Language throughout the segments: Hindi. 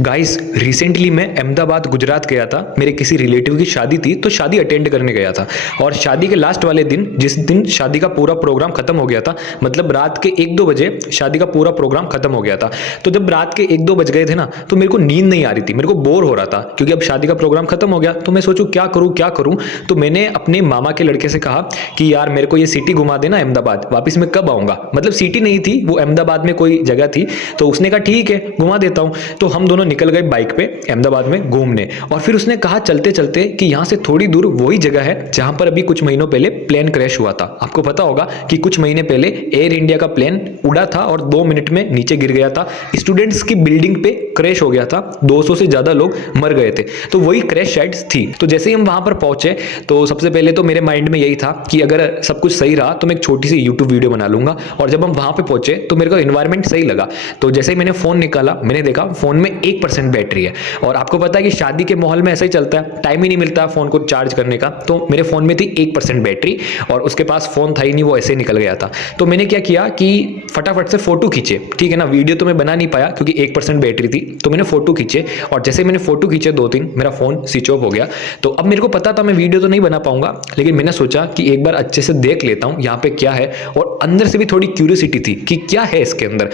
गाइस रिसेंटली मैं अहमदाबाद गुजरात गया था। मेरे किसी रिलेटिव की शादी थी तो शादी अटेंड करने गया था। और शादी के लास्ट वाले दिन, जिस दिन शादी का पूरा प्रोग्राम खत्म हो गया था, मतलब रात के 1-2 बजे शादी का पूरा प्रोग्राम खत्म हो गया था। तो जब रात के 1-2 बज गए थे ना, तो मेरे को नींद नहीं आ रही थी, मेरे को बोर हो रहा था क्योंकि अब शादी का प्रोग्राम खत्म हो गया। तो मैं सोचूं क्या करूं क्या करूं। तो मैंने अपने मामा के लड़के से कहा कि यार मेरे को ये सिटी घुमा देना अहमदाबाद, वापस मैं कब आऊंगा। मतलब सिटी नहीं थी वो, अहमदाबाद में कोई जगह थी। तो उसने कहा ठीक है घुमा देता हूं। तो हम दोनों निकल गए बाइक पे अहमदाबाद में घूमने। और फिर उसने कहा चलते चलते कि यहाँ से थोड़ी दूर वही जगह है जहां पर अभी कुछ महीनों पहले प्लेन क्रैश हुआ था। आपको पता होगा कि कुछ महीने पहले एयर इंडिया का प्लेन उड़ा था और 2 मिनट में नीचे गिर गया था। स्टूडेंट्स की बिल्डिंग पे क्रैश हो गया था, 200 से ज्यादा लोग मर गए थे। तो वही क्रैश साइट्स थी। तो जैसे ही हम वहां पर पहुंचे तो सबसे पहले तो मेरे माइंड में यही था कि अगर सब कुछ सही रहा तो मैं एक छोटी सी यूट्यूब वीडियो बना लूंगा। और जब हम वहां पे पहुंचे तो मेरे को एनवायरनमेंट सही लगा। तो जैसे ही मैंने फोन निकाला, मैंने देखा फोन में 1% बैटरी है। और आपको पता है कि शादी के माहौल में ऐसा ही चलता है, टाइम ही नहीं मिलता फोन को चार्ज करने का। तो मेरे फोन में थी 1% बैटरी और उसके पास फोन था ही नहीं, वो ऐसे निकल गया था। तो मैंने क्या किया कि फटाफट से फोटो खींचे, ठीक है ना। वीडियो तो मैं बना नहीं पाया क्योंकि 1% बैटरी थी। तो मैंने फोटो खींचे और जैसे मैंने फोटो खींचे 2-3, मेरा फोन स्विच ऑफ हो गया। तो अब मेरे को पता था मैं वीडियो तो नहीं बना पाऊंगा, लेकिन मैंने सोचा कि एक बार अच्छे से देख लेता हूं यहाँ पे क्या है। और अंदर से भी थोड़ी क्यूरियोसिटी थी कि क्या है इसके अंदर,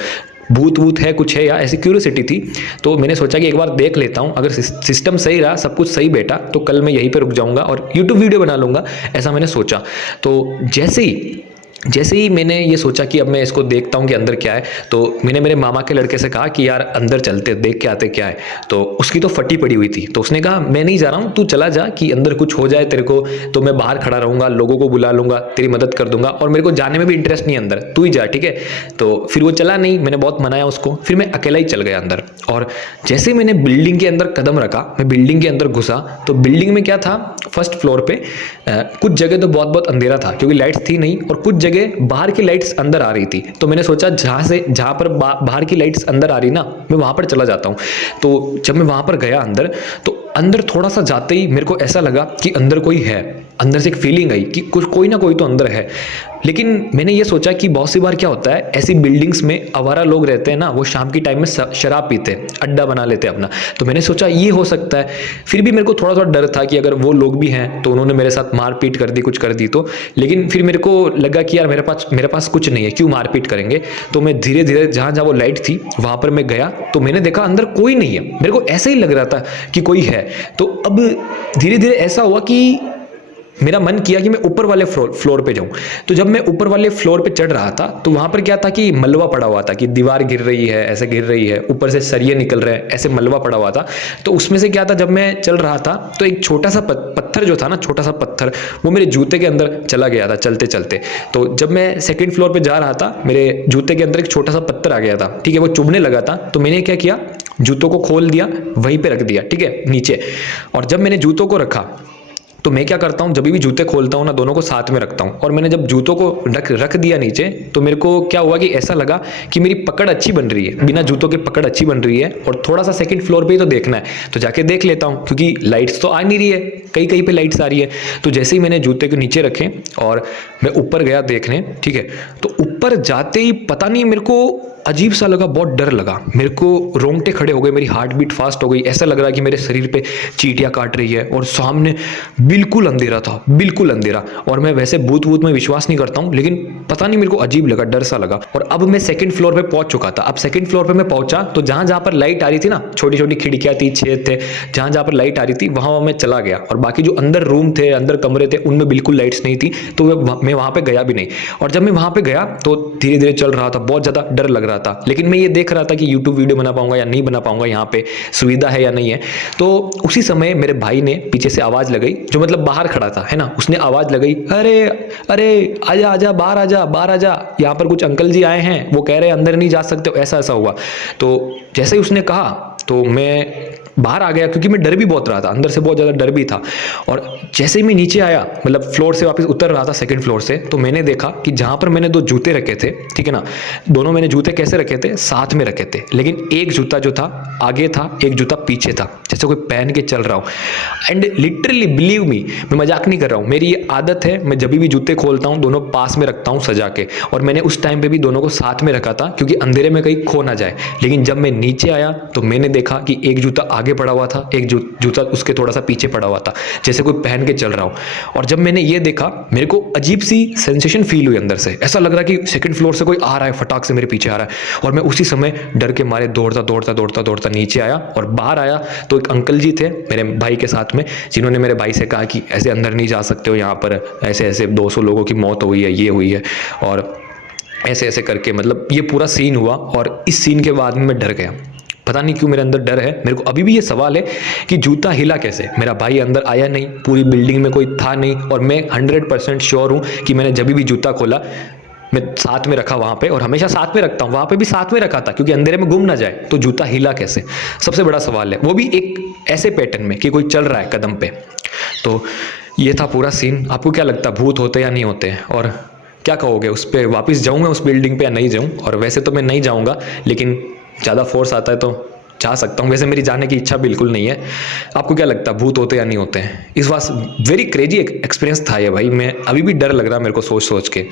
भूत वूत है कुछ है या ऐसी क्यूरियोसिटी थी। तो मैंने सोचा कि एक बार देख लेता हूं, अगर सिस्टम सही रहा, सब कुछ सही बैठा, तो कल मैं यहीं पे रुक जाऊंगा और यूट्यूब वीडियो बना लूंगा, ऐसा मैंने सोचा। तो जैसे ही मैंने ये सोचा कि अब मैं इसको देखता हूँ कि अंदर क्या है, तो मैंने मेरे मामा के लड़के से कहा कि यार अंदर चलते देख के आते क्या है। तो उसकी तो फटी पड़ी हुई थी। तो उसने कहा मैं नहीं जा रहा हूँ, तू चला जा, कि अंदर कुछ हो जाए तेरे को तो मैं बाहर खड़ा रहूंगा, लोगों को बुला लूंगा, तेरी मदद कर दूंगा, और मेरे को जाने में भी इंटरेस्ट नहीं है अंदर, तू ही जा, ठीक है। तो फिर वो चला नहीं, मैंने बहुत मनाया उसको, फिर मैं अकेला ही चल गया अंदर। और जैसे मैंने बिल्डिंग के अंदर कदम रखा, मैं बिल्डिंग के अंदर घुसा, तो बिल्डिंग में क्या था, फर्स्ट फ्लोर पे कुछ जगह तो बहुत बहुत अंधेरा था क्योंकि लाइट्स थी नहीं, और कुछ जगह बाहर की लाइट्स अंदर आ रही थी। तो मैंने सोचा जहां पर बाहर की लाइट्स अंदर आ रही ना, मैं वहां पर चला जाता हूं। तो जब मैं वहां पर गया अंदर, तो अंदर थोड़ा सा जाते ही मेरे को ऐसा लगा कि अंदर कोई है। अंदर से एक फीलिंग आई कि कुछ कोई ना कोई तो अंदर है। लेकिन मैंने ये सोचा कि बहुत सी बार क्या होता है, ऐसी बिल्डिंग्स में आवारा लोग रहते हैं ना, वो शाम की टाइम में शराब पीते हैं, अड्डा बना लेते हैं अपना। तो मैंने सोचा ये हो सकता है। फिर भी मेरे को थोड़ा थोड़ा डर था कि अगर वो लोग भी हैं तो उन्होंने मेरे साथ मारपीट कर दी, कुछ कर दी तो। लेकिन फिर मेरे को लगा कि यार मेरे पास कुछ नहीं है, क्यों मारपीट करेंगे। तो मैं धीरे धीरे जहां जहां वो लाइट थी वहां पर मैं गया, तो मैंने देखा अंदर कोई नहीं है। मेरे को ऐसे ही लग रहा था कि कोई है। तो अब धीरे धीरे ऐसा हुआ कि मेरा मन किया कि मैं ऊपर वाले फ्लोर पे जाऊं। तो जब मैं ऊपर वाले फ्लोर पे चढ़ रहा था, तो वहां पर क्या था कि मलबा पड़ा हुआ था, कि दीवार गिर रही है, ऐसे गिर रही है, ऊपर से सरिये निकल रहे हैं, ऐसे मलबा पड़ा हुआ था। तो उसमें से क्या था, जब मैं चल रहा था तो एक छोटा सा पत्थर जो था ना, छोटा सा पत्थर, वो मेरे जूते के अंदर चला गया था चलते चलते। तो जब मैं सेकेंड फ्लोर पे जा रहा था, मेरे जूते के अंदर एक छोटा सा पत्थर आ गया था, ठीक है, वो चुभने लगा था। तो मैंने क्या किया, जूतों को खोल दिया, वहीं पे रख दिया, ठीक है, नीचे। और जब मैंने जूतों को रखा, तो मैं क्या करता हूँ, जब भी जूते खोलता हूँ ना, दोनों को साथ में रखता हूँ। और मैंने जब जूतों को रख दिया नीचे, तो मेरे को क्या हुआ कि ऐसा लगा कि मेरी पकड़ अच्छी बन रही है, बिना जूतों के पकड़ अच्छी बन रही है। और थोड़ा सा सेकंड फ्लोर पे ही तो देखना है, तो जाके देख लेता हूँ, क्योंकि लाइट्स तो आ नहीं रही है, कहीं कहीं पे लाइट्स आ रही है। तो जैसे ही मैंने जूते को नीचे रखे और मैं ऊपर गया देखने, ठीक है, तो ऊपर जाते ही पता नहीं मेरे को अजीब सा लगा, बहुत डर लगा मेरे को, रोंगटे खड़े हो गए, मेरी हार्ट बीट फास्ट हो गई। ऐसा लग रहा कि मेरे शरीर पे चींटियां काट रही है। और सामने बिल्कुल अंधेरा था, बिल्कुल अंधेरा। और मैं वैसे भूत वूत में विश्वास नहीं करता हूँ, लेकिन पता नहीं मेरे को अजीब लगा, डर सा लगा। और अब मैं सेकंड फ्लोर पे पहुंच चुका था। अब सेकंड फ्लोर पे मैं पहुंचा, तो जहां जहां पर लाइट आ रही थी ना, छोटी छोटी खिड़कियां थी, छेद थे, जहां जहां पर लाइट आ रही थी वहां मैं चला गया। और बाकी जो अंदर रूम थे, अंदर कमरे थे, उनमें बिल्कुल लाइट्स नहीं थी। तो मैं वहां पे गया भी नहीं। और जब मैं वहां पे गया तो धीरे धीरे चल रहा था, बहुत ज्यादा डर लग रहा था। लेकिन मैं ये देख रहा था कि यूट्यूब वीडियो बना पाऊंगा या नहीं बना पाऊंगा, यहाँ पे सुविधा है या नहीं है। तो उसी समय मेरे भाई ने पीछे से आवाज लगाई, जो मतलब बाहर खड़ा था, है ना, उसने आवाज लगाई, अरे अरे आजा आजा, बाहर आजा, बाहर आजा, यहाँ पर कुछ अंकल जी आए हैं, वो कह रहे हैं अंदर नहीं जा सकते, ऐसा ऐसा हुआ। तो जैसे ही उसने कहा तो मैं बाहर आ गया, क्योंकि मैं डर भी बहुत रहा था, अंदर से बहुत ज़्यादा डर भी था। और जैसे ही मैं नीचे आया, मतलब फ्लोर से वापस उतर रहा था सेकंड फ्लोर से, तो मैंने देखा कि जहाँ पर मैंने 2 जूते रखे थे, ठीक है ना, दोनों मैंने जूते कैसे रखे थे, साथ में रखे थे। लेकिन एक जूता जो था आगे था, एक जूता पीछे था। जैसे कोई पहन के चल रहा हूँ। एंड लिटरली बिलीव मी, मैं मजाक नहीं कर रहा हूँ, मेरी ये आदत है, मैं जब भी जूते खोलता हूँ दोनों पास में रखता हूँ सजा के। और मैंने उस टाइम पे भी दोनों को साथ में रखा था क्योंकि अंधेरे में कहीं खो ना जाए। लेकिन जब मैं नीचे आया तो मैंने देखा कि एक जूता आगे पड़ा हुआ था, एक जूता उसके थोड़ा सा पीछे पड़ा हुआ था, जैसे कोई पहन के चल रहा हो। और जब मैंने ये देखा मेरे को अजीब सी सेंसेशन फील हुई अंदर से, ऐसा लग रहा कि सेकंड फ्लोर से कोई आ रहा है, फटाक से मेरे पीछे आ रहा है। और मैं उसी समय डर के मारे दौड़ता दौड़ता दौड़ता दौड़ता नीचे आया। और बाहर आया तो एक अंकल जी थे मेरे भाई के साथ में, जिन्होंने मेरे भाई से कहा कि ऐसे अंदर नहीं जा सकते हो, यहाँ पर ऐसे ऐसे 200 लोगों की मौत हुई है, ये हुई है, और ऐसे ऐसे करके मतलब ये पूरा सीन हुआ। और इस सीन के बाद में मैं डर गया, पता नहीं क्यों मेरे अंदर डर है। मेरे को अभी भी ये सवाल है कि जूता हिला कैसे, मेरा भाई अंदर आया नहीं, पूरी बिल्डिंग में कोई था नहीं, और मैं 100% श्योर हूँ कि मैंने जब भी जूता खोला मैं साथ में रखा वहाँ पे, और हमेशा साथ में रखता हूँ, वहाँ पे भी साथ में रखा था क्योंकि अंधेरे में गुम ना जाए। तो जूता हिला कैसे, सबसे बड़ा सवाल है, वो भी एक ऐसे पैटर्न में कि कोई चल रहा है कदम पे। तो ये था पूरा सीन। आपको क्या लगता है, भूत होते या नहीं होते, और क्या कहोगे उस पर, वापस जाऊँ मैं उस बिल्डिंग पे या नहीं जाऊँ? और वैसे तो मैं नहीं जाऊँगा, लेकिन ज़्यादा फोर्स आता है तो जा सकता हूँ, वैसे मेरी जाने की इच्छा बिल्कुल नहीं है। आपको क्या लगता है, भूत होते या नहीं होते हैं? इस बात वेरी क्रेजी एक्सपीरियंस था ये भाई, मैं अभी भी डर लग रहा है मेरे को सोच सोच के।